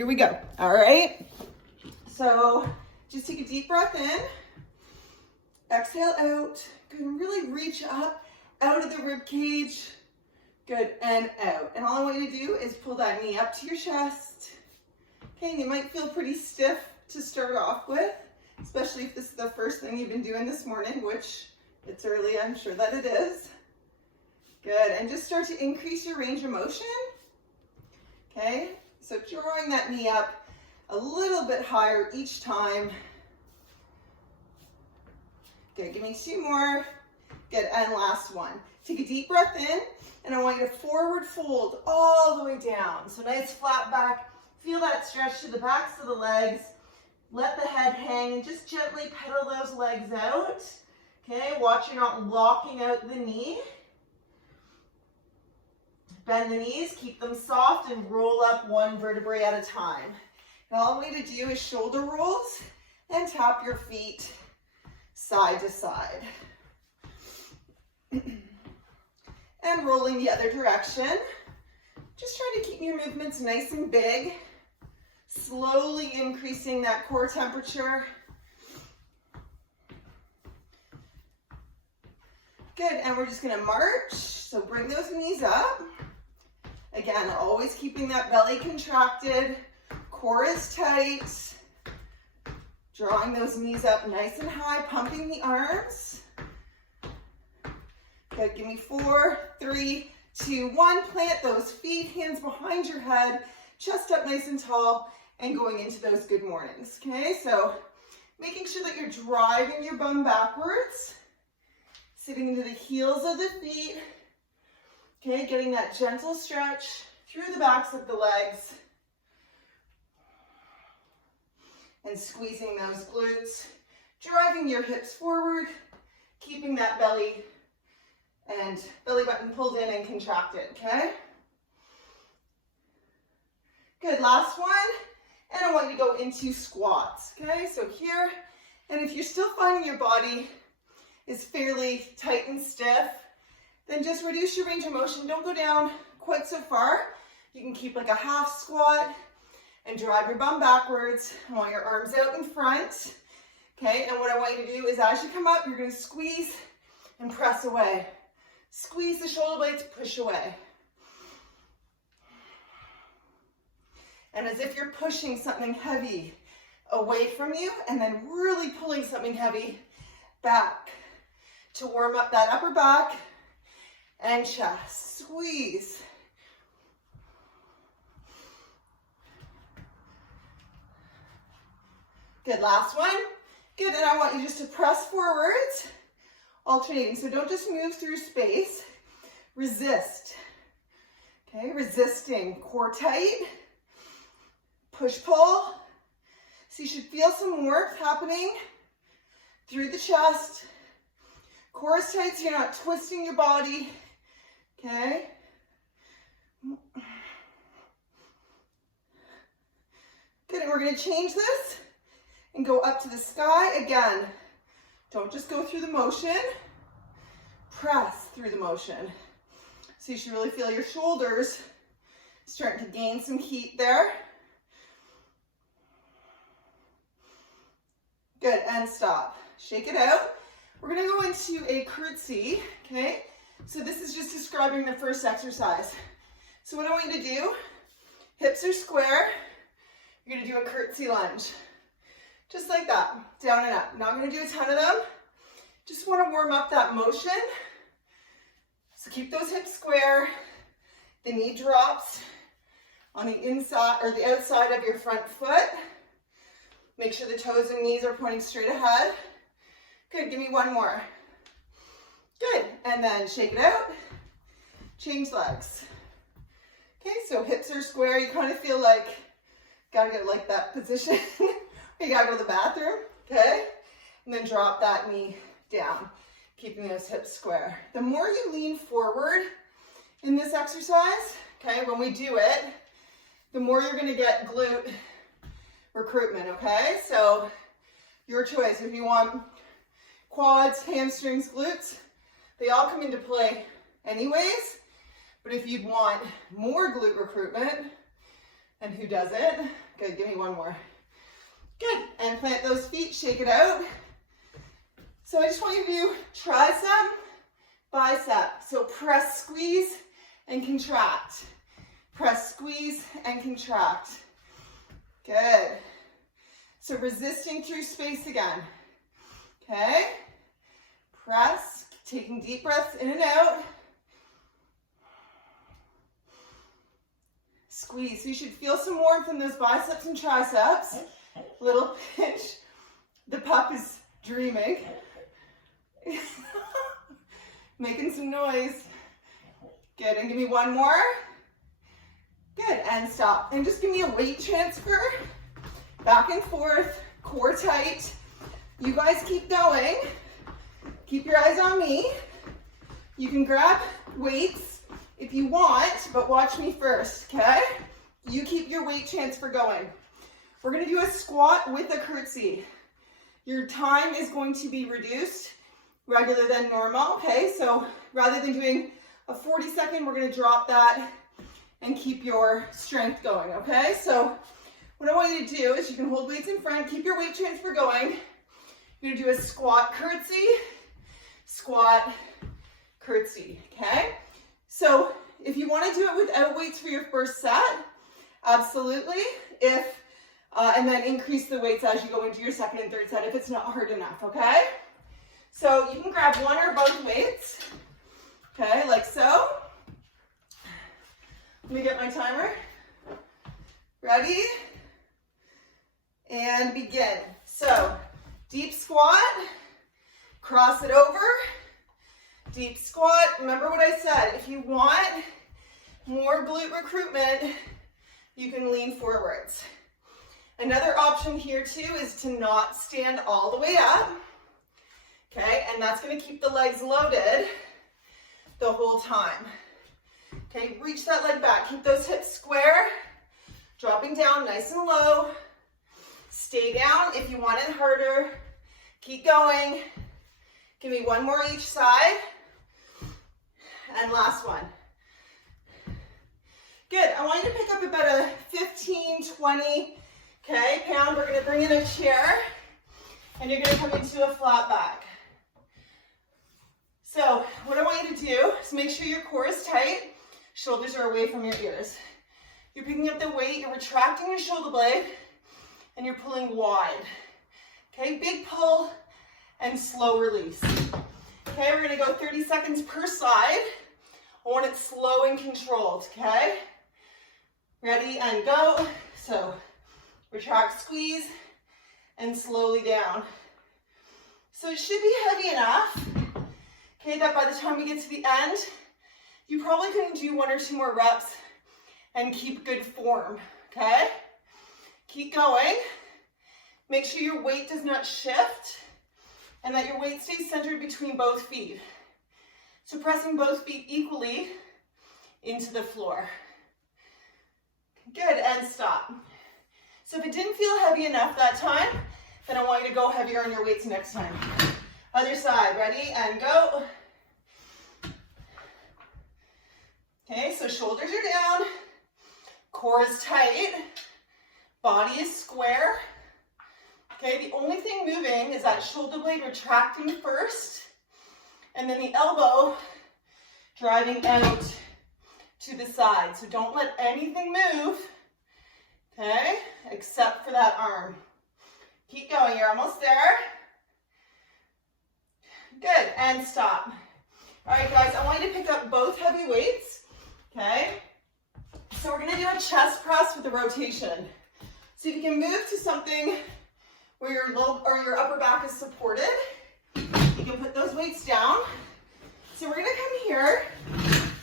here we go. All right. So just take a deep breath in. Exhale out. Good. And really reach up out of the rib cage. Good. And out. And all I want you to do is pull that knee up to your chest. Okay. And you might feel pretty stiff to start off with, especially if this is the first thing you've been doing this morning, which it's early, I'm sure that it is. Good. And just start to increase your range of motion. Okay. So drawing that knee up a little bit higher each time. Good. Give me 2 more. Good. And last one. Take a deep breath in, and I want you to forward fold all the way down. So nice flat back. Feel that stretch to the backs of the legs. Let the head hang and just gently pedal those legs out. Okay. Watch you're not locking out the knee. Bend the knees, keep them soft, and roll up 1 vertebrae at a time. And all we need to do is shoulder rolls and tap your feet side to side. And rolling the other direction. Just trying to keep your movements nice and big. Slowly increasing that core temperature. Good, and we're just gonna march. So bring those knees up. Again, always keeping that belly contracted, core is tight. Drawing those knees up nice and high, pumping the arms. Good, give me 4, 3, 2, 1. Plant those feet, hands behind your head, chest up nice and tall, and going into those good mornings, okay? So making sure that you're driving your bum backwards, sitting into the heels of the feet. Okay, getting that gentle stretch through the backs of the legs. And squeezing those glutes, driving your hips forward, keeping that belly and belly button pulled in and contracted, okay? Good, last one. And I want you to go into squats, okay? So here, and if you're still finding your body is fairly tight and stiff, then just reduce your range of motion. Don't go down quite so far. You can keep like a half squat and drive your bum backwards. I want your arms out in front. Okay, and what I want you to do is as you come up, you're gonna squeeze and press away. Squeeze the shoulder blades, push away. And as if you're pushing something heavy away from you and then really pulling something heavy back to warm up that upper back and chest. Squeeze. Good, last one. Good, and I want you just to press forwards, alternating. So don't just move through space. Resist. Okay, resisting. Core tight. Push, pull. So you should feel some warmth happening through the chest. Core is tight so you're not twisting your body. Okay. Good, and we're going to change this and go up to the sky again. Don't just go through the motion. Press through the motion. So you should really feel your shoulders starting to gain some heat there. Good, and stop. Shake it out. We're gonna go into a curtsy, okay? So this is just describing the first exercise. So what I want you to do, hips are square. You're gonna do a curtsy lunge. Just like that, down and up. Not gonna do a ton of them. Just wanna warm up that motion. So keep those hips square. The knee drops on the inside or the outside of your front foot. Make sure the toes and knees are pointing straight ahead. Good, give me 1 more. Good, and then shake it out. Change legs. Okay, so hips are square. You kind of feel like, gotta get like that position. You gotta go to the bathroom, okay? And then drop that knee down, keeping those hips square. The more you lean forward in this exercise, okay, when we do it, the more you're gonna get glute recruitment, okay? So your choice. If you want quads, hamstrings, glutes, they all come into play anyways. But if you want more glute recruitment, and who doesn't, Good, give me one more. Good, and plant those feet, shake it out. So I just want you to do tricep, bicep. So press, squeeze, and contract. Press, squeeze, and contract. Good. So resisting through space again. Okay. Press, taking deep breaths in and out. Squeeze. So you should feel some warmth in those biceps and triceps. Little pinch. The pup is dreaming. Making some noise. Good, and give me one more. Good, and stop. And just give me a weight transfer. Back and forth, core tight. You guys keep going. Keep your eyes on me. You can grab weights if you want, but watch me first, okay? You keep your weight transfer going. We're gonna do a squat with a curtsy. Your time is going to be reduced regular than normal, okay? So rather than doing a 40-second, we're gonna drop that and keep your strength going, okay? So what I want you to do is you can hold weights in front, keep your weight transfer going. You're gonna do a squat, curtsy, okay? So if you wanna do it without weights for your first set, absolutely. And then increase the weights as you go into your second and third set if it's not hard enough, okay? So you can grab one or both weights, okay, like so. Let me get my timer. Ready? And begin. So, deep squat, cross it over, deep squat. Remember what I said, if you want more glute recruitment, you can lean forwards. Another option here too is to not stand all the way up, okay, and that's going to keep the legs loaded the whole time. Okay, reach that leg back, keep those hips square, dropping down nice and low. Stay down if you want it harder. Keep going. Give me one more each side. And last one. Good, I want you to pick up about a 15, 20, okay, pound. We're gonna bring in a chair and you're gonna come into a flat back. So what I want you to do is make sure your core is tight, shoulders are away from your ears. You're picking up the weight, you're retracting your shoulder blade, and you're pulling wide. Okay, big pull and slow release. Okay, we're gonna go 30 seconds per side. I want it slow and controlled, okay? Ready and go. So retract, squeeze, and slowly down. So it should be heavy enough, okay, that by the time we get to the end, you probably can do 1 or 2 more reps and keep good form, okay? Keep going. Make sure your weight does not shift and that your weight stays centered between both feet. So pressing both feet equally into the floor. Good, and stop. So if it didn't feel heavy enough that time, then I want you to go heavier on your weights next time. Other side, ready, and go. Okay, so shoulders are down, core is tight, body is square. Okay, the only thing moving is that shoulder blade retracting first, and then the elbow driving out to the side. So don't let anything move, okay, except for that arm. Keep going, you're almost there. Good, and stop. All right, guys, I want you to pick up both heavy weights, okay? So we're gonna do a chest press with a rotation. So if you can move to something where your low or your upper back is supported, you can put those weights down. So we're gonna come here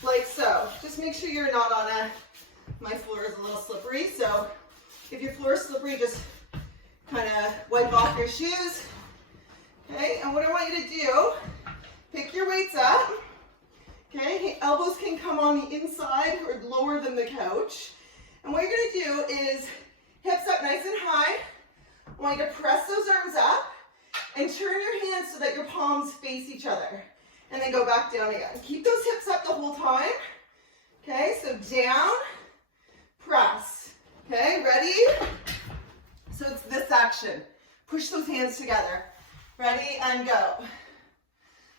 like so. Just make sure you're not on my floor is a little slippery. So if your floor is slippery, just kind of wipe off your shoes. Okay, and what I want you to do, pick your weights up. Okay, elbows can come on the inside or lower than the couch. And what you're gonna do is hips up nice and high. I want you to press those arms up and turn your hands so that your palms face each other. And then go back down again. Keep those hips up the whole time. Okay, so down, press. Okay, ready? action. Push those hands together. Ready, and go.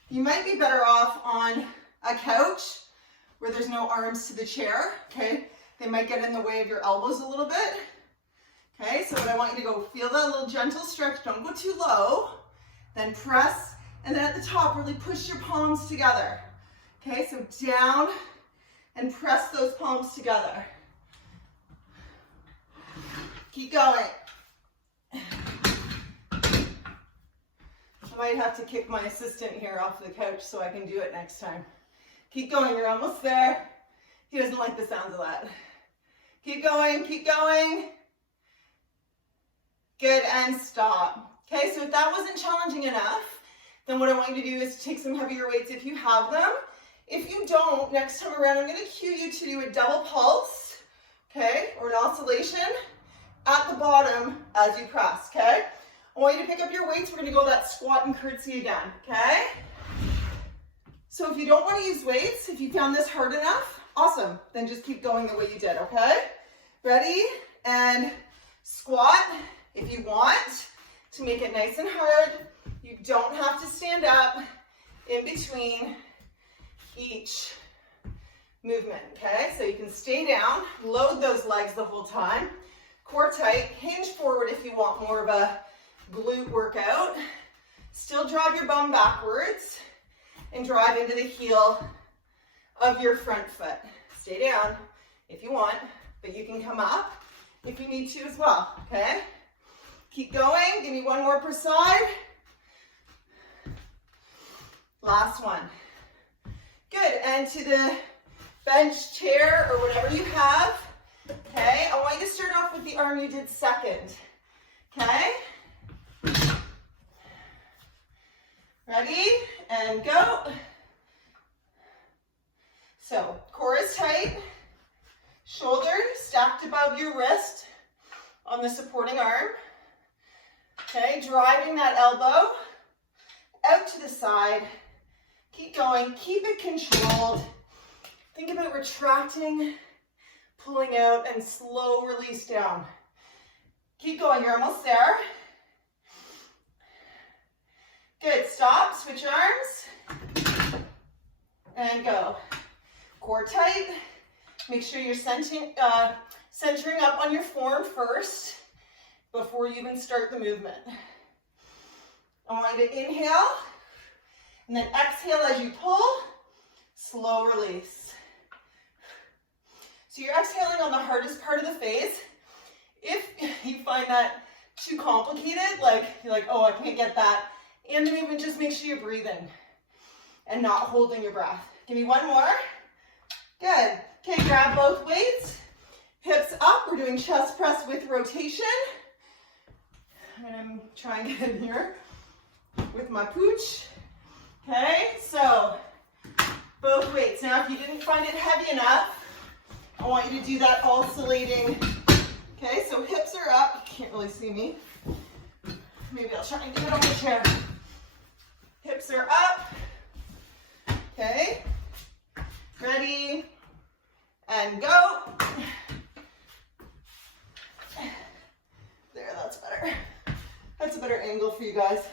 You might be better off on a couch where there's no arms to the chair, okay? They might get in the way of your elbows a little bit. Okay, so what I want you to go, feel that little gentle stretch, don't go too low, then press, and then at the top, really push your palms together. Okay, so down and press those palms together. Keep going. I might have to kick my assistant here off the couch so I can do it next time. Keep going, you're almost there. He doesn't like the sounds of that. Keep going, keep going. Good, and stop. Okay, so if that wasn't challenging enough, then what I want you to do is take some heavier weights if you have them. If you don't, next time around, I'm gonna cue you to do a double pulse, okay, or an oscillation at the bottom as you press, okay? I want you to pick up your weights. We're gonna go that squat and curtsy again, okay? So if you don't wanna use weights, if you found this hard enough, awesome. Then just keep going the way you did, okay? Ready? And squat. If you want to make it nice and hard, you don't have to stand up in between each movement, okay? So you can stay down, load those legs the whole time, core tight, hinge forward if you want more of a glute workout. Still drive your bum backwards and drive into the heel of your front foot. Stay down if you want, but you can come up if you need to as well, okay? Keep going, give me one more per side. Last one. Good, and to the bench, chair, or whatever you have, okay? I want you to start off with the arm you did second, okay? Ready, and go. So, core is tight, shoulder stacked above your wrist on the supporting arm. Okay, driving that elbow out to the side. Keep going, keep it controlled. Think about retracting, pulling out, and slow release down. Keep going, you're almost there. Good, stop, switch arms, and go. Core tight, make sure you're centering up on your form first before you even start the movement. I want you to inhale, and then exhale as you pull, slow release. So you're exhaling on the hardest part of the phase. If you find that too complicated, like you're like, oh, I can't get that, and the movement, just make sure you're breathing and not holding your breath. Give me one more. Good. Okay, grab both weights, hips up. We're doing chest press with rotation. And I'm trying to get in here with my pooch. Okay, so both weights. Now, if you didn't find it heavy enough, I want you to do that oscillating. Okay, so hips are up. You can't really see me. Maybe I'll try and get it on the chair. Hips are up. Okay, ready, and go. There, that's better. That's a better angle for you guys.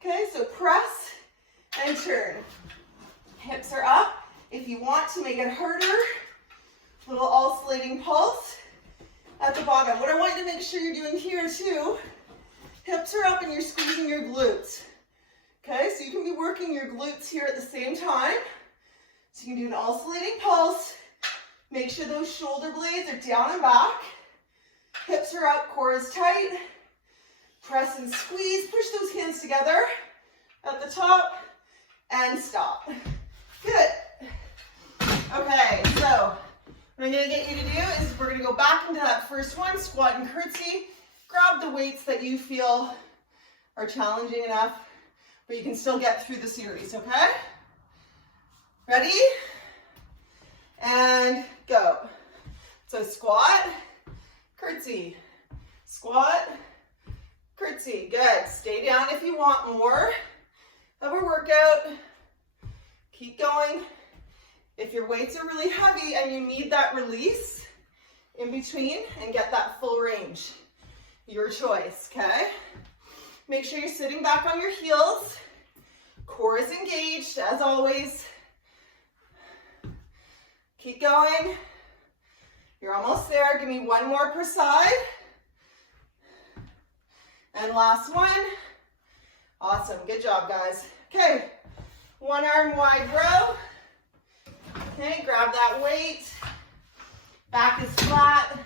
Okay, so press and turn. Hips are up. If you want to make it harder, little oscillating pulse at the bottom. What I want you to make sure you're doing here too, hips are up and you're squeezing your glutes. Okay, so you can be working your glutes here at the same time. So you can do an oscillating pulse. Make sure those shoulder blades are down and back. Hips are up, core is tight. Press and squeeze, push those hands together at the top and stop. Good. Okay, so what I'm gonna get you to do is we're gonna go back into that first one, squat and curtsy. Grab the weights that you feel are challenging enough, but you can still get through the series, okay? Ready? And go. So squat, curtsy, squat, curtsy. Good. Stay down if you want more of a workout. Keep going. If your weights are really heavy and you need that release in between and get that full range, Your choice, okay? Make sure you're sitting back on your heels. Core is engaged, as always. Keep going. You're almost there. Give me one more per side. And last one. Awesome. Good job, guys. Okay. One arm wide row. Okay, grab that weight. Back is flat.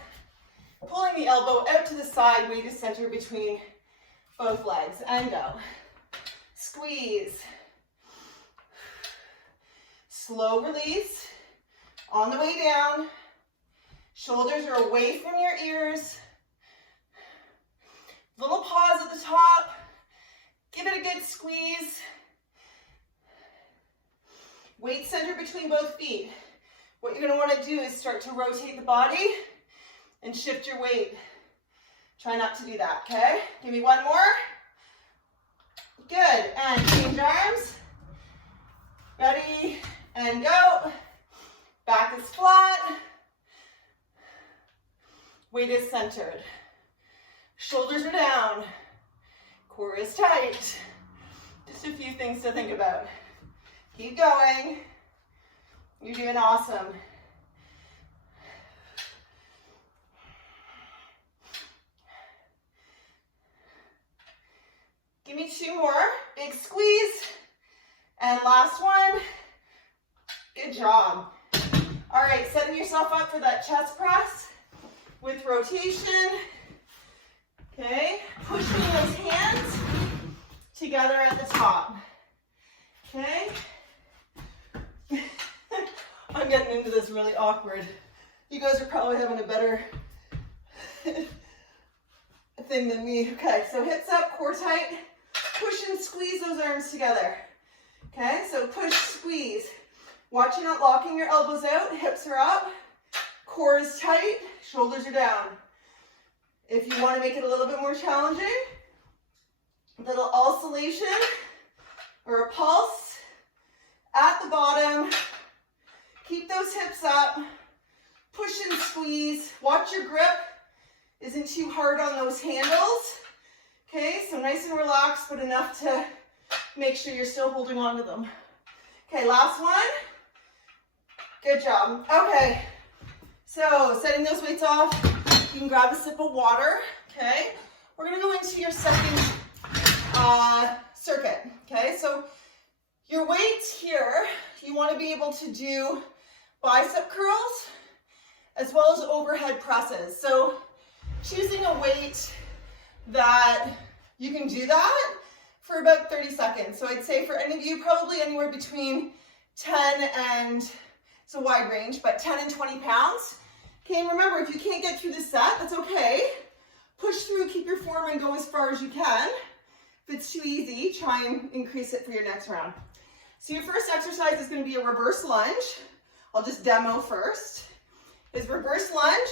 Pulling the elbow out to the side, weight is center between both legs. And go. Squeeze. Slow release. On the way down. Shoulders are away from your ears. Little pause at the top. Give it a good squeeze. Weight center between both feet. What you're going to want to do is start to rotate the body and shift your weight. Try not to do that, okay? Give me one more. Good. And change arms. Ready, and go. Back is flat. Weight is centered. Shoulders are down. Core is tight. Just a few things to think about. Keep going. You're doing awesome. Give me two more. Big squeeze. And last one. Good job. All right, setting yourself up for that chest press with rotation. Okay, pushing those hands together at the top. Okay. I'm getting into this really awkward. You guys are probably having a better thing than me. Okay, so hips up, core tight. Push and squeeze those arms together. Okay, so push, squeeze. Watch you not locking your elbows out. Hips are up. Core is tight. Shoulders are down. If you want to make it a little bit more challenging, a little oscillation or a pulse at the bottom. Keep those hips up. Push and squeeze. Watch your grip isn't too hard on those handles. Okay, so nice and relaxed, but enough to make sure you're still holding on to them. Okay, last one. Good job. Okay, so setting those weights off, you can grab a sip of water. Okay, we're gonna go into your second circuit. Okay, so your weights here, you want to be able to do bicep curls as well as overhead presses. So choosing a weight that you can do that for about 30 seconds. So I'd say for any of you, probably anywhere between 10 and, it's a wide range, but 10 and 20 pounds. Okay, and remember, if you can't get through the set, that's okay. Push through, keep your form, and go as far as you can. If it's too easy, try and increase it for your next round. So your first exercise is going to be a reverse lunge. I'll just demo first. Is reverse lunge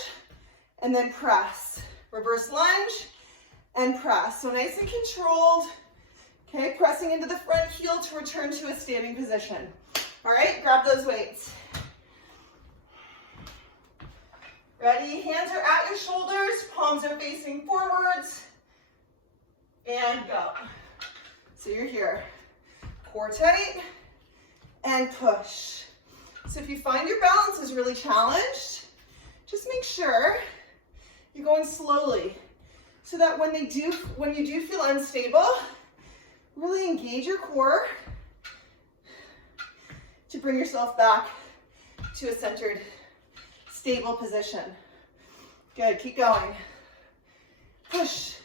and then press. Reverse lunge and press. So nice and controlled. Okay, pressing into the front heel to return to a standing position. All right, grab those weights. Ready? Hands are at your shoulders, palms are facing forwards, and go. So you're here. Core tight, and push. So if you find your balance is really challenged, just make sure you're going slowly so that when you do feel unstable, really engage your core to bring yourself back to a centered, stable position. Good, keep going. Push.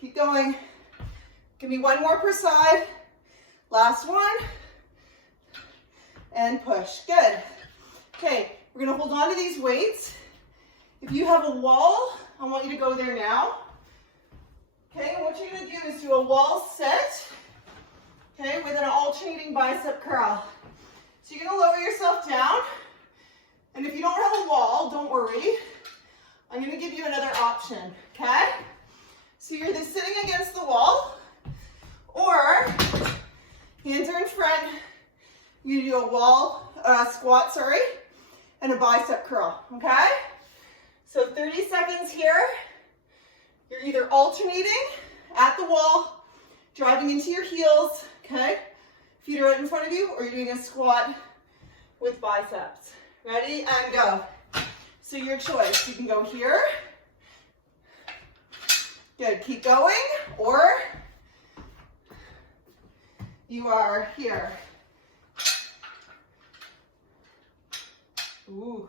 Keep going. Give me one more per side. Last one. And push. Good. Okay, we're gonna hold on to these weights. If you have a wall, I want you to go there now. Okay, and what you're gonna do is do a wall sit, okay, with an alternating bicep curl. So you're gonna lower yourself down, and if you don't have a wall, don't worry. I'm gonna give you another option, okay? So you're either sitting against the wall, or hands are in front. You do a wall, squat, and a bicep curl, okay? So 30 seconds here. You're either alternating at the wall, driving into your heels, okay? Feet are right in front of you, or you're doing a squat with biceps. Ready, and go. So your choice. You can go here. Good, keep going, or you are here. Ooh,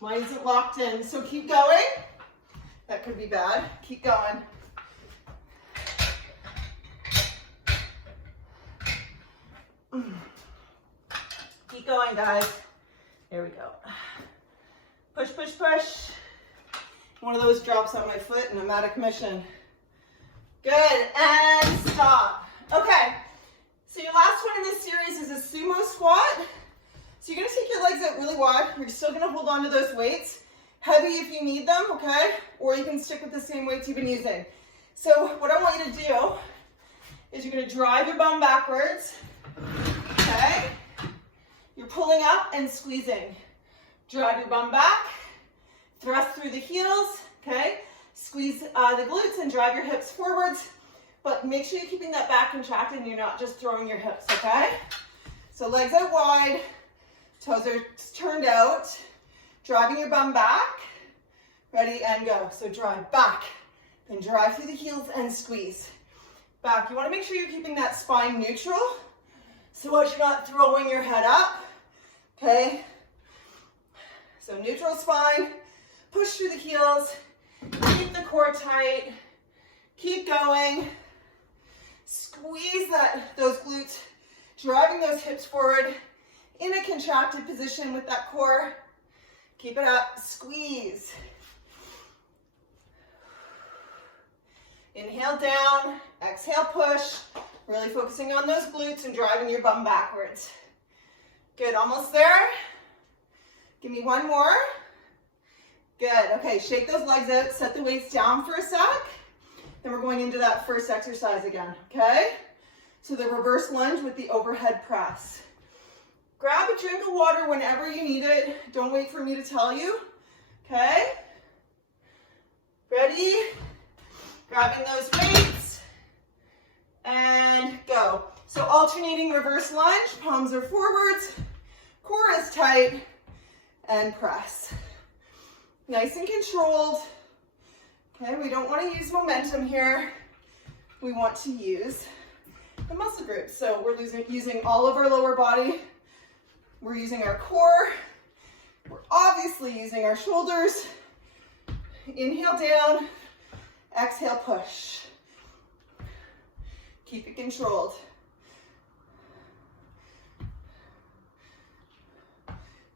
mine isn't locked in, so keep going. That could be bad. Keep going. Keep going, guys. There we go. Push, push, push. One of those drops on my foot and I'm out of commission. Good, and stop. Okay, so your last one in this series is a sumo squat. So you're gonna take your legs out really wide. You're still gonna hold on to those weights. Heavy if you need them, okay? Or you can stick with the same weights you've been using. So what I want you to do is you're gonna drive your bum backwards, okay? You're pulling up and squeezing. Drive your bum back, thrust through the heels, okay? Squeeze the glutes and drive your hips forwards, but make sure you're keeping that back contracted and you're not just throwing your hips, okay? So legs out wide, toes are turned out, driving your bum back, ready, and go. So drive back, then drive through the heels and squeeze. Back, you wanna make sure you're keeping that spine neutral, so watch you're not throwing your head up, okay? So neutral spine, push through the heels, keep the core tight, keep going, squeeze those glutes, driving those hips forward in a contracted position with that core. Keep it up, squeeze. Inhale down, exhale push, really focusing on those glutes and driving your bum backwards. Good, almost there. Give me one more. Good, okay, shake those legs out, set the weights down for a sec. Then we're going into that first exercise again, okay? So the reverse lunge with the overhead press. Grab a drink of water whenever you need it. Don't wait for me to tell you, okay? Ready? Grabbing those weights, and go. So alternating reverse lunge, palms are forwards, core is tight, and press. Nice and controlled. Okay, we don't want to use momentum here. We want to use the muscle groups. So we're using all of our lower body. We're using our core. We're obviously using our shoulders. Inhale down, exhale push. Keep it controlled.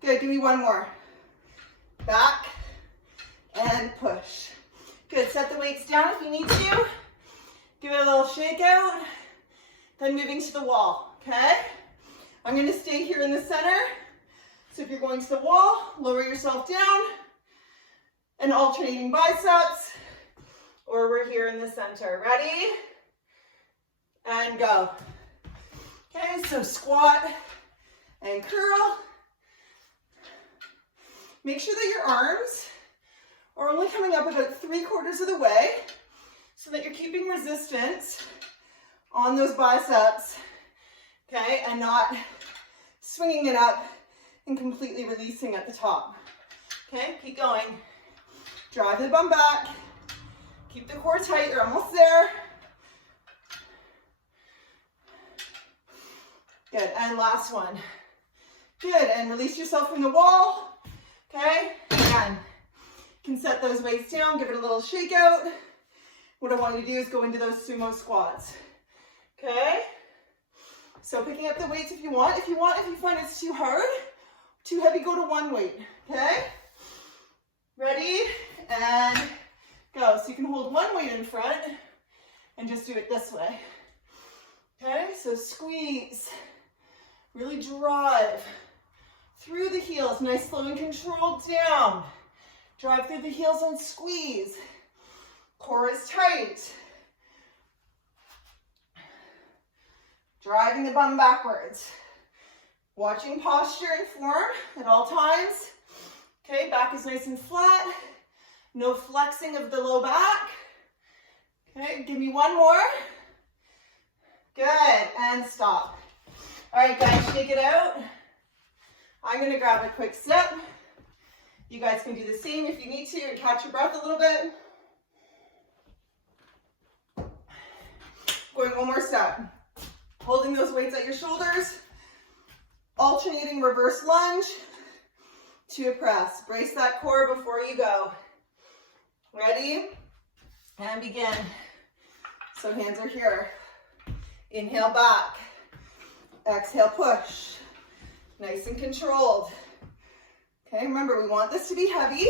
Good, give me one more. Back and push. Good, set the weights down if you need to. Give it a little shake out. Then moving to the wall, okay? I'm gonna stay here in the center. So if you're going to the wall, lower yourself down and alternating biceps, or we're here in the center. Ready? And go. Okay, so squat and curl. Make sure that your arms are only coming up about 3/4 of the way so that you're keeping resistance on those biceps, okay, and not swinging it up and completely releasing at the top. Okay, keep going. Drive the bum back. Keep the core tight, you're almost there. Good, and last one. Good, and release yourself from the wall. Okay, again, you can set those weights down, give it a little shake out. What I want you to do is go into those sumo squats. Okay, so picking up the weights if you want. If you find it's too hard, too heavy, go to one weight, okay? Ready, and go. So you can hold one weight in front and just do it this way. Okay, so squeeze, really drive through the heels, nice, slow and controlled down. Drive through the heels and squeeze. Core is tight. Driving the bum backwards. Watching posture and form at all times. Okay, back is nice and flat. No flexing of the low back. Okay, give me one more. Good, and stop. All right, guys, shake it out. I'm gonna grab a quick sip. You guys can do the same if you need to and catch your breath a little bit. Going one more step. Holding those weights at your shoulders. Alternating reverse lunge to a press. Brace that core before you go. Ready? And begin. So hands are here. Inhale back. Exhale, push. Nice and controlled. Okay, remember we want this to be heavy,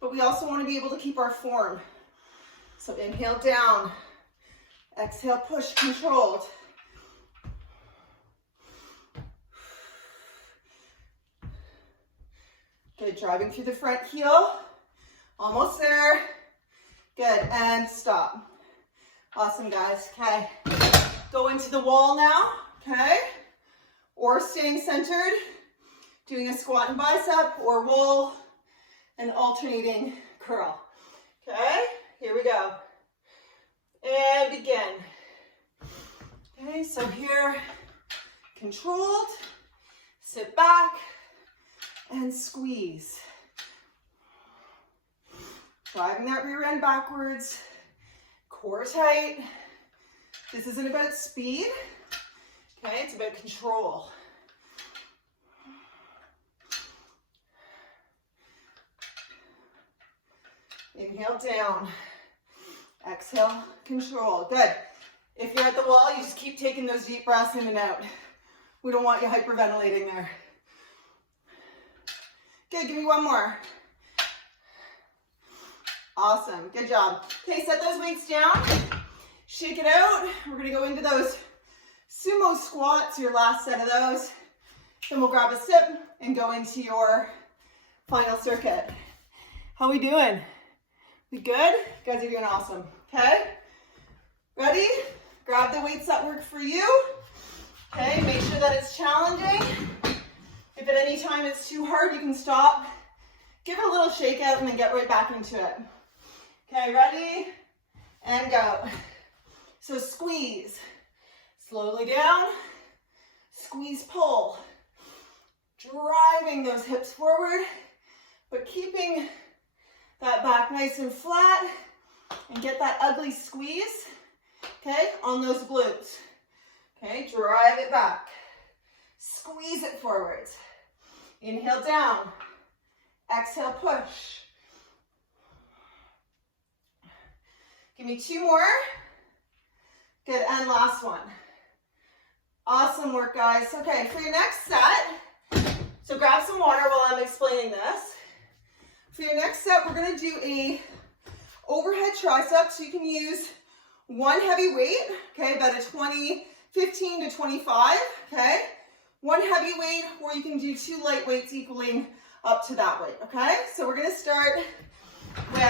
but we also want to be able to keep our form. So inhale down. Exhale, push, controlled. Good, driving through the front heel. Almost there. Good, and stop. Awesome, guys. Okay, go into the wall now, okay? Or staying centered, doing a squat and bicep, or wall, and alternating curl. Okay, here we go. And begin. Okay, so here, controlled, sit back, and squeeze. Driving that rear end backwards, core tight. This isn't about speed, okay? It's about control. Inhale down, exhale, control. Good. If you're at the wall, you just keep taking those deep breaths in and out. We don't want you hyperventilating there. Good, give me one more. Awesome, good job. Okay, set those weights down, shake it out. We're gonna go into those sumo squats, your last set of those. Then we'll grab a sip and go into your final circuit. How we doing? We good? You guys are doing awesome, okay? Ready? Grab the weights that work for you. Okay, make sure that it's challenging. If at any time it's too hard, you can stop. Give it a little shake out and then get right back into it. Okay, ready? And go. So squeeze. Slowly down. Squeeze, pull. Driving those hips forward, but keeping that back nice and flat. And get that ugly squeeze, okay, on those glutes. Okay, drive it back. Squeeze it forwards. Inhale down. Exhale, push. Give me two more. Good, and last one. Awesome work, guys. Okay, for your next set, so grab some water while I'm explaining this. For your next set, we're gonna do a overhead tricep, so you can use one heavy weight, okay, about a 15 to 25, okay? One heavy weight, or you can do two light weights equaling up to that weight, okay? So we're gonna start with,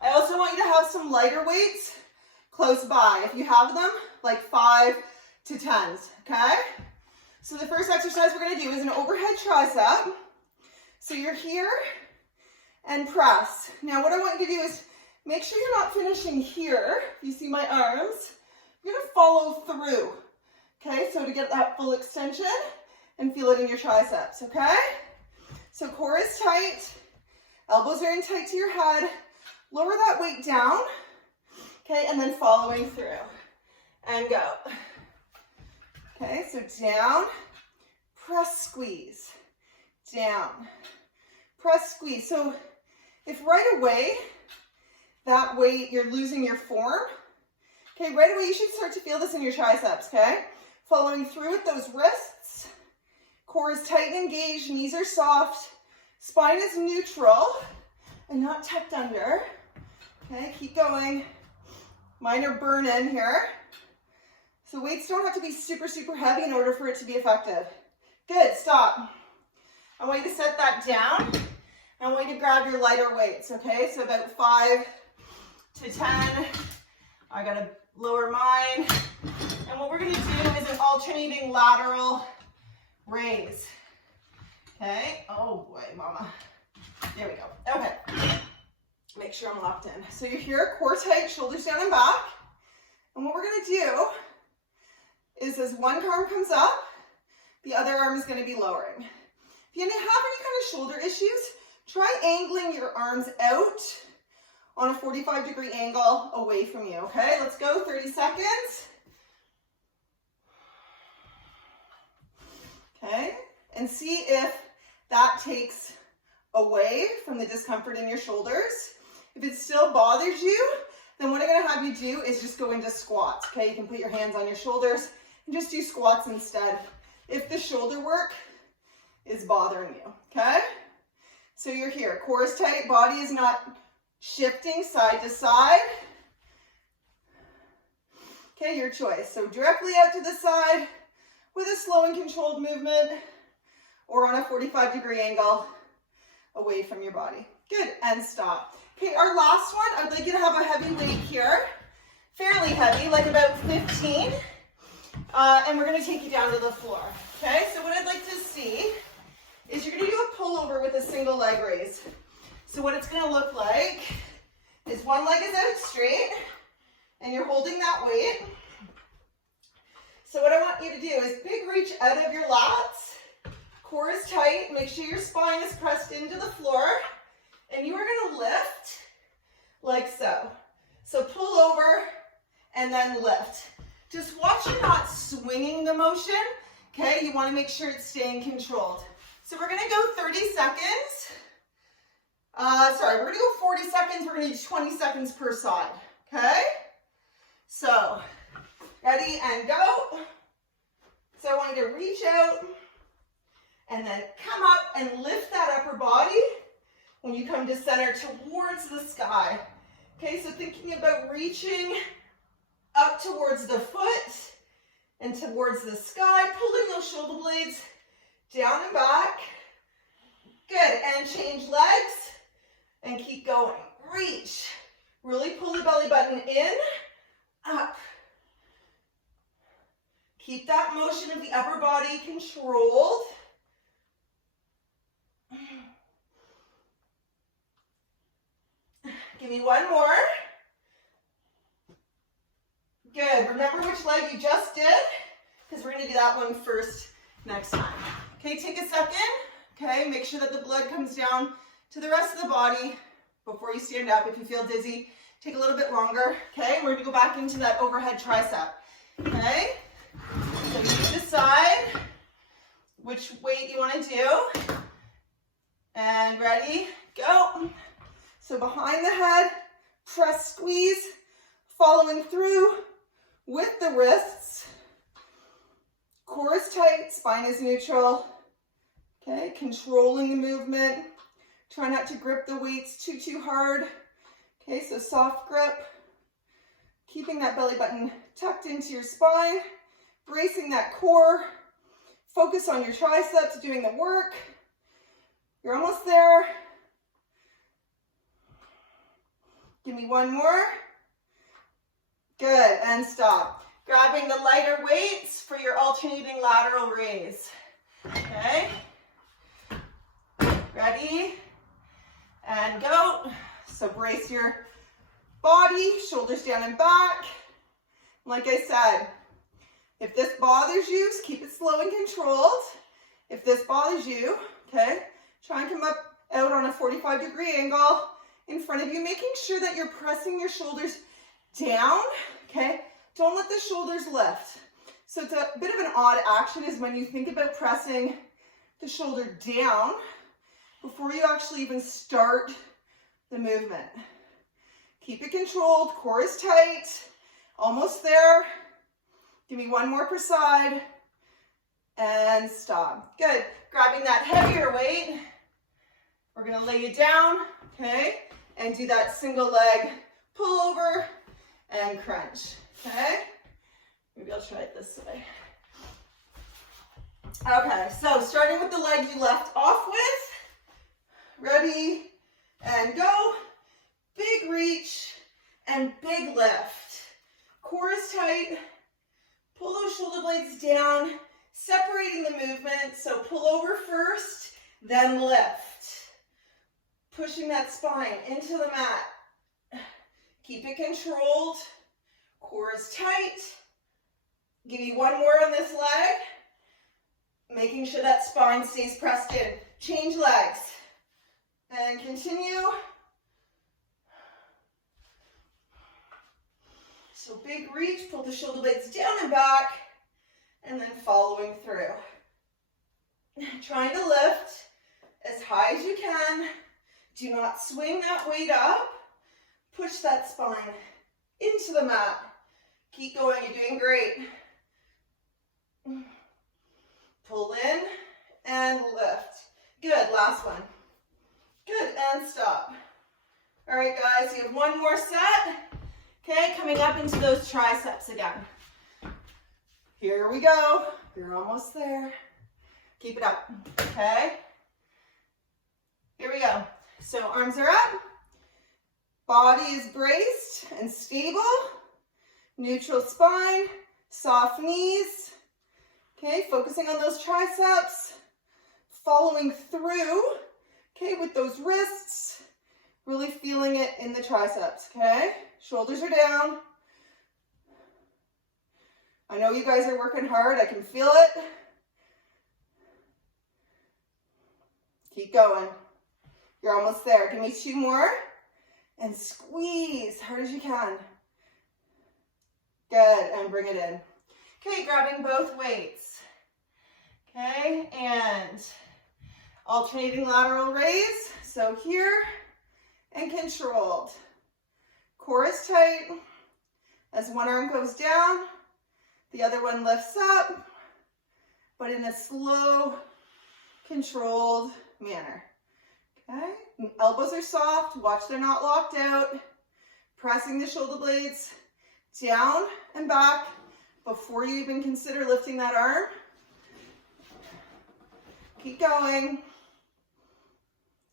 I also want you to have some lighter weights close by. If you have them, like 5 to 10s, okay? So the first exercise we're gonna do is an overhead tricep. So you're here and press. Now what I want you to do is make sure you're not finishing here. You see my arms? You're gonna follow through. Okay, so to get that full extension and feel it in your triceps, okay? So core is tight, elbows are in tight to your head. Lower that weight down, okay, and then following through. And go. Okay, so down, press, squeeze, down, press, squeeze. So if right away, that weight, you're losing your form, okay, right away you should start to feel this in your triceps, okay? Following through with those wrists, core is tight and engaged, knees are soft, spine is neutral and not tucked under, okay? Keep going. Mine are burning here. So weights don't have to be super, super heavy in order for it to be effective. Good, stop. I want you to set that down. I want you to grab your lighter weights, okay? So about 5 to 10. I gotta lower mine. And what we're gonna do is an alternating lateral raise. Okay, oh boy, mama. There we go, okay. Make sure I'm locked in. So you're here, core tight, shoulders down and back. And what we're gonna do is as one arm comes up, the other arm is gonna be lowering. If you have any kind of shoulder issues, try angling your arms out on a 45-degree angle away from you, okay? Let's go, 30 seconds. Okay, and see if that takes away from the discomfort in your shoulders. If it still bothers you, then what I'm gonna have you do is just go into squats, okay? You can put your hands on your shoulders and just do squats instead if the shoulder work is bothering you, okay? So you're here, core is tight, body is not shifting side to side. Okay, your choice. So directly out to the side with a slow and controlled movement, or on a 45-degree angle away from your body. Good, and stop. Okay, our last one, I'd like you to have a heavy weight here, fairly heavy, like about 15, and we're gonna take you down to the floor. Okay, so what I'd like to see is you're gonna do a pullover with a single leg raise. So what it's gonna look like is one leg is out straight, and you're holding that weight. So what I want you to do is big reach out of your lats, core is tight, make sure your spine is pressed into the floor, and you are gonna lift like so. So pull over and then lift. Just watch you not swinging the motion, okay? You wanna make sure it's staying controlled. So we're gonna go 30 seconds. We're gonna go 40 seconds, we're gonna do 20 seconds per side, okay? So, ready and go. So I want you to reach out and then come up and lift that upper body when you come to center towards the sky. Okay, so thinking about reaching up towards the foot and towards the sky, pulling those shoulder blades down and back. Good, and change legs and keep going. Reach, really pull the belly button in, up. Keep that motion of the upper body controlled. Give me one more. Good, remember which leg you just did, because we're gonna do that one first next time. Okay, take a second. Okay, make sure that the blood comes down to the rest of the body before you stand up. If you feel dizzy, take a little bit longer. Okay, we're gonna go back into that overhead tricep. Okay, so you decide which weight you wanna do. And ready, go. So behind the head, press, squeeze, following through with the wrists. Core is tight, spine is neutral. Okay, controlling the movement. Try not to grip the weights too hard. Okay, so soft grip. Keeping that belly button tucked into your spine. Bracing that core. Focus on your triceps doing the work. You're almost there. Give me one more. Good, and stop. Grabbing the lighter weights for your alternating lateral raise. Okay. Ready? And go. So brace your body, shoulders down and back. Like I said, if this bothers you, just keep it slow and controlled. If this bothers you, okay, try and come up out on a 45-degree angle in front of you, making sure that you're pressing your shoulders down, okay? Don't let the shoulders lift. So it's a bit of an odd action is when you think about pressing the shoulder down before you actually even start the movement. Keep it controlled, core is tight, almost there. Give me one more per side, and stop. Good, grabbing that heavier weight, we're gonna lay you down, okay? And do that single leg pull over and crunch, okay? Maybe I'll try it this way. Okay, so starting with the leg you left off with. Ready, and go. Big reach and big lift. Core is tight. Pull those shoulder blades down, separating the movement. So pull over first, then lift. Pushing that spine into the mat. Keep it controlled. Core is tight. Give me one more on this leg. Making sure that spine stays pressed in. Change legs. And continue. So big reach, pull the shoulder blades down and back, and then following through. Trying to lift as high as you can. Do not swing that weight up. Push that spine into the mat. Keep going, you're doing great. Pull in and lift. Good, last one. Good, and stop. All right, guys, you have one more set. Okay, coming up into those triceps again. Here we go. You're almost there. Keep it up, okay? Here we go. So arms are up. Body is braced and stable. Neutral spine, soft knees. Okay, focusing on those triceps. Following through, okay, with those wrists. Really feeling it in the triceps, okay? Shoulders are down. I know you guys are working hard. I can feel it. Keep going. You're almost there. Give me two more. And squeeze hard as you can. Good, and bring it in. Okay, grabbing both weights. Okay, and alternating lateral raise. So here, and controlled. Core is tight. As one arm goes down, the other one lifts up, but in a slow, controlled manner. Okay, elbows are soft. Watch they're not locked out. Pressing the shoulder blades down and back before you even consider lifting that arm. Keep going.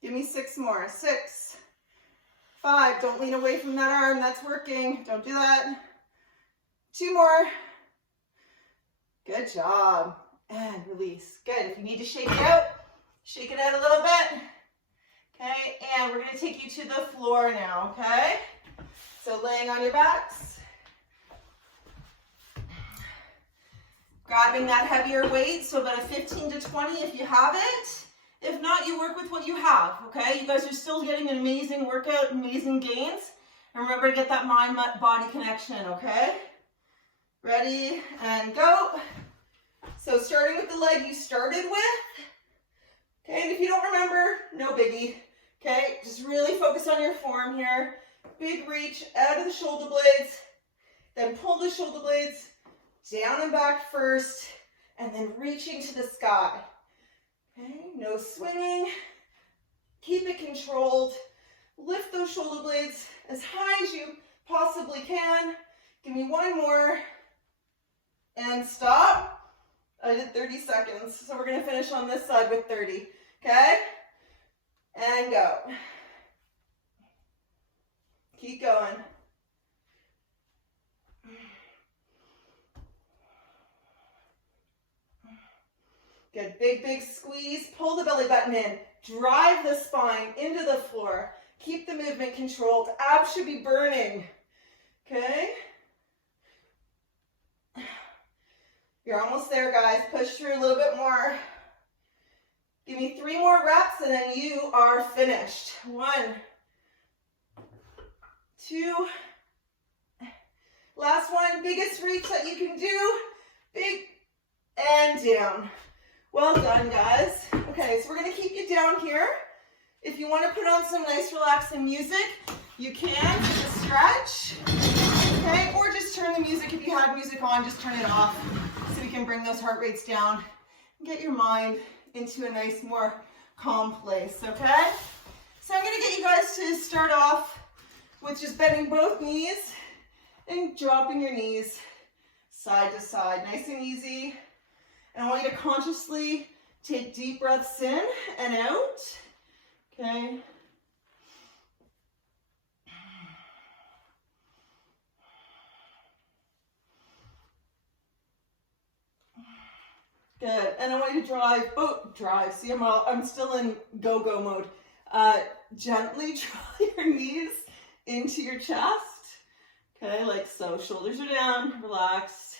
Give me 6 more. 6, 5. Don't lean away from that arm. That's working. Don't do that. 2 more. Good job. And release. Good. If you need to shake it out a little bit. Okay, and we're going to take you to the floor now, okay? So laying on your backs. Grabbing that heavier weight, so about a 15 to 20 if you have it. If not, you work with what you have, okay? You guys are still getting an amazing workout, amazing gains. And remember to get that mind-body connection, okay? Ready, and go. So starting with the leg you started with. Okay, and if you don't remember, no biggie. Okay, just really focus on your form here. Big reach out of the shoulder blades. Then pull the shoulder blades down and back first, and then reaching to the sky. Okay, no swinging. Keep it controlled. Lift those shoulder blades as high as you possibly can. Give me one more. And stop. I did 30 seconds, so we're going to finish on this side with 30. Okay? And go. Keep going. Good. Big, big squeeze. Pull the belly button in. Drive the spine into the floor. Keep the movement controlled. Abs should be burning. Okay? You're almost there, guys. Push through a little bit more. Give me 3 more reps and then you are finished. 1, 2. Last one. Biggest reach that you can do. Big and down. Well done, guys. Okay, so we're going to keep you down here. If you want to put on some nice relaxing music, you can. Just stretch. Okay, or just turn the music. If you had music on, just turn it off so we can bring those heart rates down and get your mind into a nice, more calm place, okay? So I'm going to get you guys to start off with just bending both knees and dropping your knees side to side, nice and easy. And I want you to consciously take deep breaths in and out, okay? Good, and I want you to drive, see I'm still in go-go mode. Gently draw your knees into your chest. Okay, like so. Shoulders are down, relaxed.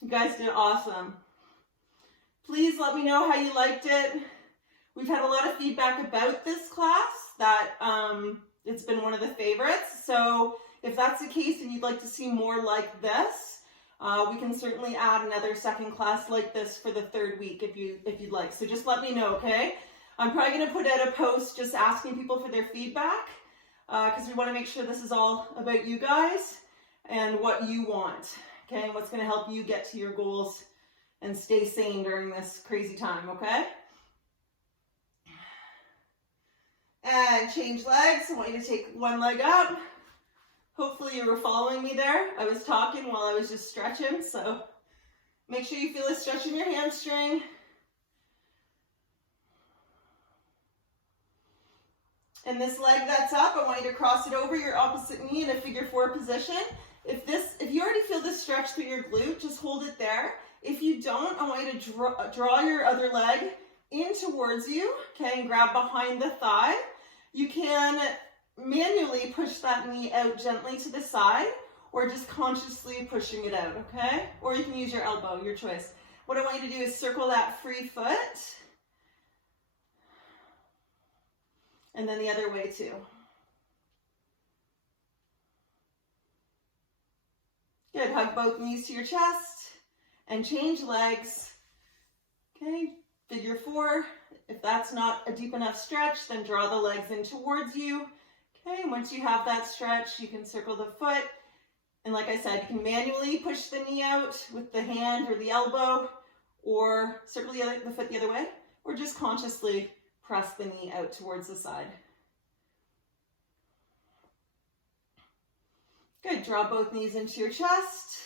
You guys did awesome. Please let me know how you liked it. We've had a lot of feedback about this class that it's been one of the favorites. So if that's the case and you'd like to see more like this, we can certainly add another second class like this for the third week if you'd like. So just let me know, okay? I'm probably going to put out a post just asking people for their feedback because we want to make sure this is all about you guys and what you want, okay? And what's going to help you get to your goals and stay sane during this crazy time, okay? And change legs. I want you to take one leg up. Hopefully you were following me there. I was talking while I was just stretching, so make sure you feel a stretch in your hamstring. And this leg that's up, I want you to cross it over your opposite knee in a figure 4 position. If you already feel this stretch through your glute, just hold it there. If you don't, I want you to draw your other leg in towards you, okay, and grab behind the thigh. You can manually push that knee out gently to the side or just consciously pushing it out, okay? Or you can use your elbow, your choice. What I want you to do is circle that free foot. And then the other way too. Good, hug both knees to your chest and change legs. Okay, figure 4. If that's not a deep enough stretch, then draw the legs in towards you. Okay, and once you have that stretch, you can circle the foot. And like I said, you can manually push the knee out with the hand or the elbow, or circle the foot the other way, or just consciously press the knee out towards the side. Good, draw both knees into your chest.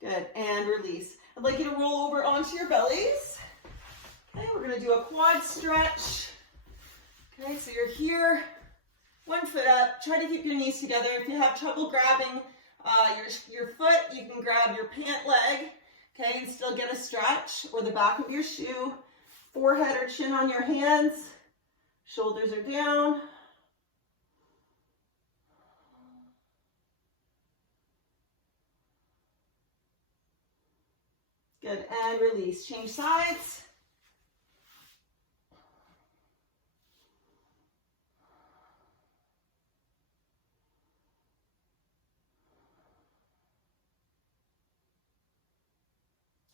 Good, and release. I'd like you to roll over onto your bellies. Okay, we're gonna do a quad stretch. Okay, so you're here, one foot up, try to keep your knees together. If you have trouble grabbing your foot, you can grab your pant leg, okay, and still get a stretch, or the back of your shoe, forehead or chin on your hands, shoulders are down. Good, and release. Change sides.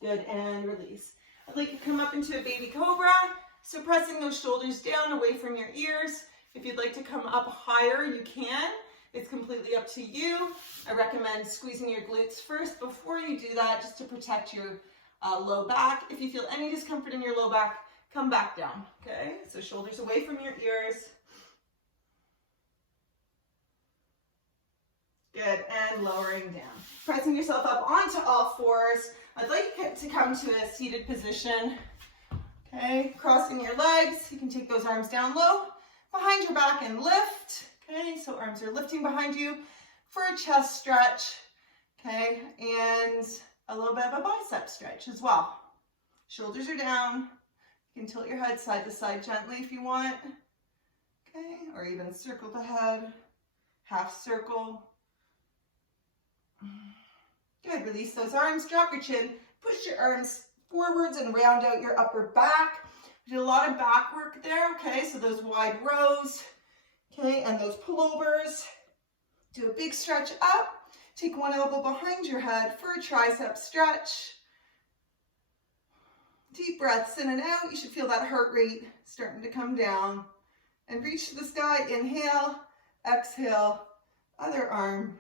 Good, and release. I'd like you to come up into a baby cobra. So pressing those shoulders down away from your ears. If you'd like to come up higher, you can. It's completely up to you. I recommend squeezing your glutes first before you do that, just to protect your low back. If you feel any discomfort in your low back, come back down, okay? So shoulders away from your ears. Good, and lowering down. Pressing yourself up onto all fours. I'd like you to come to a seated position, okay? Crossing your legs, you can take those arms down low, behind your back and lift, okay? So arms are lifting behind you for a chest stretch, okay? And a little bit of a bicep stretch as well. Shoulders are down. You can tilt your head side to side gently if you want, okay? Or even circle the head, half circle. Good, release those arms, drop your chin, push your arms forwards and round out your upper back. We did a lot of back work there, okay? So those wide rows, okay, and those pullovers. Do a big stretch up. Take one elbow behind your head for a tricep stretch. Deep breaths in and out. You should feel that heart rate starting to come down. And reach to the sky. Inhale, exhale, other arm.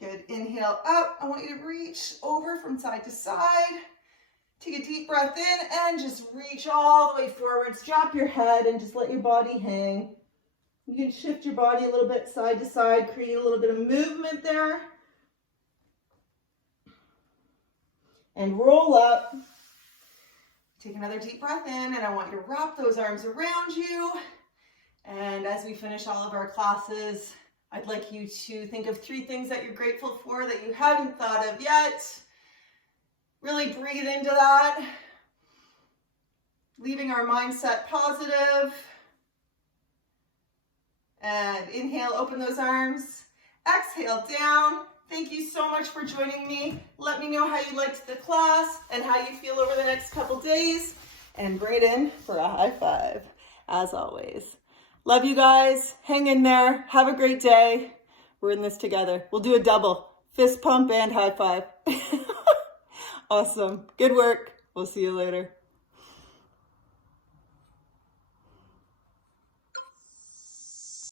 Good, inhale up. I want you to reach over from side to side. Take a deep breath in and just reach all the way forwards. Drop your head and just let your body hang. You can shift your body a little bit side to side, create a little bit of movement there. And roll up. Take another deep breath in, and I want you to wrap those arms around you. And as we finish all of our classes, I'd like you to think of 3 things that you're grateful for that you haven't thought of yet. Really breathe into that. leaving our mindset positive. And inhale, open those arms. Exhale, down. Thank you so much for joining me. Let me know how you liked the class and how you feel over the next couple days. And Brayden for a high five, as always. Love you guys. Hang in there. Have a great day. We're in this together. We'll do a double. Fist pump and high five. Awesome. Good work. We'll see you later.